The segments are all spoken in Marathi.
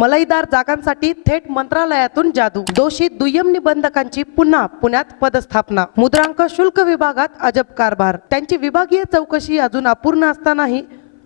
मलईदार जागांसाठी थेट मंत्रालयातून जादू. दोषी दुय्यम निबंधकांची पुन्हा पुण्यात पदस्थापना. मुद्रांक शुल्क विभागात अजब कारभार. त्यांची विभागीय चौकशी अजून अपूर्ण असतानाही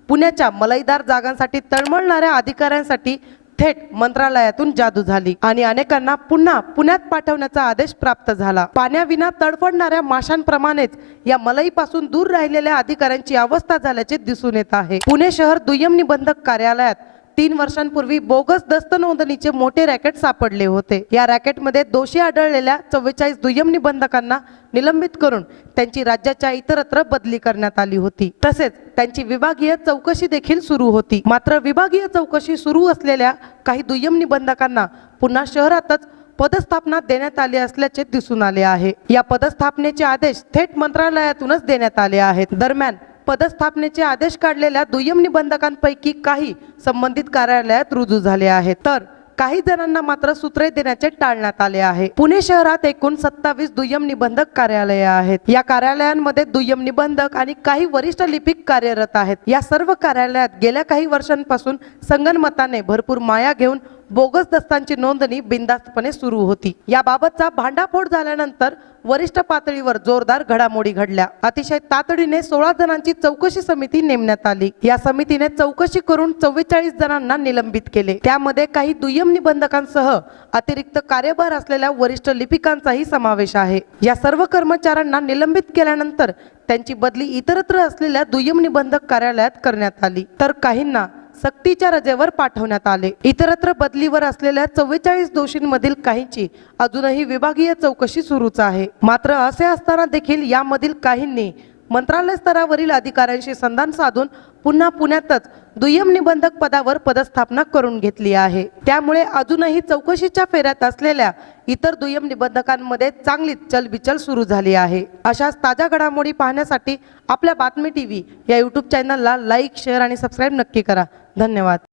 पुण्याच्या मलईदार जागांसाठी तळमळणाऱ्या अधिकाऱ्यांसाठी थेट मंत्रालयातून जादू झाली आणि अनेकांना पुन्हा पुण्यात पाठवण्याचा आदेश प्राप्त झाला. पाण्याविना तडफडणाऱ्या माशांप्रमाणेच या मलईपासून दूर राहिलेल्या अधिकाऱ्यांची अवस्था झाल्याचे दिसून येत आहे. पुणे शहर दुय्यम निबंधक कार्यालयात तीन वर्षांपूर्वी बोगस दस्त नोंदणीचे मोठे रॅकेट सापडले होते. या रॅकेटमध्ये दोषी आढळलेल्या चव्वेचाळीस दुय्यम निबंधकांना निलंबित करून त्यांची राज्याच्या इतरत्र बदली करण्यात आली होती. तसेच त्यांची विभागीय चौकशी देखील सुरू होती. मात्र विभागीय चौकशी सुरू असलेल्या काही दुय्यम निबंधकांना पुन्हा शहरातच पदस्थापना देण्यात आली असल्याचे दिसून आले आहे. या पदस्थापनेचे आदेश थेट मंत्रालयातूनच देण्यात आले आहेत. दरम्यान पदस्थापनेचे आदेश काढलेल्या दुय्यम निबंधकांपैकी काही संबंधित कार्यालयात रुजू झाले आहेत. तर काही जणांना मात्र सूत्रे देण्याचे टाळण्यात आले आहे. पुणे शहरात एकूण सत्तावीस दुय्यम निबंधक कार्यालये आहेत. या कार्यालयांमध्ये दुय्यम निबंधक आणि काही वरिष्ठ लिपिक कार्यरत आहेत. या सर्व कार्यालयात गेल्या काही वर्षांपासून संगनमताने भरपूर माया घेऊन बोगस दस्तांची नोंदणी बिनधास्तपणे सुरू होती. याबाबतचा भांडाफोड झाल्यानंतर वरिष्ठ पातळीवर जोरदार घडामोडी घडल्या. अतिशय तातडीने सोळा जणांची चौकशी समिती नेमण्यात आली. या समितीने चौकशी करून चव्वेचाळीस जणांना निलंबित केले. त्यामध्ये काही दुय्यम निबंधकांसह अतिरिक्त कार्यभार असलेल्या वरिष्ठ लिपिकांचाही समावेश आहे. या सर्व कर्मचाऱ्यांना निलंबित केल्यानंतर त्यांची बदली इतरत्र असलेल्या दुय्यम निबंधक कार्यालयात करण्यात आली. तर काहींना सक्तीच्या रजेवर पाठवण्यात आले. इतरत्र बदलीवर असलेल्या चव्वेचाळीस दोषींमधील काहींची अजूनही विभागीय चौकशी सुरूच आहे. मात्र असे असताना देखील यामधील काहींनी मंत्रालय स्तरावरील अधिकाऱ्यांशी संधान साधून पुन्हा पुण्यातच दुय्यम निबंधक पदावर पदस्थापना करून घेतली आहे. त्यामुळे अजूनही चौकशीच्या फेऱ्यात असलेल्या इतर दुय्यम निबंधकांमध्ये चांगलीच चलबिचल सुरू झाली आहे. अशाच ताज्या घडामोडी पाहण्यासाठी आपल्या बातमी टीव्ही या यूट्यूब चॅनलला लाईक शेअर आणि सबस्क्राईब नक्की करा. धन्यवाद.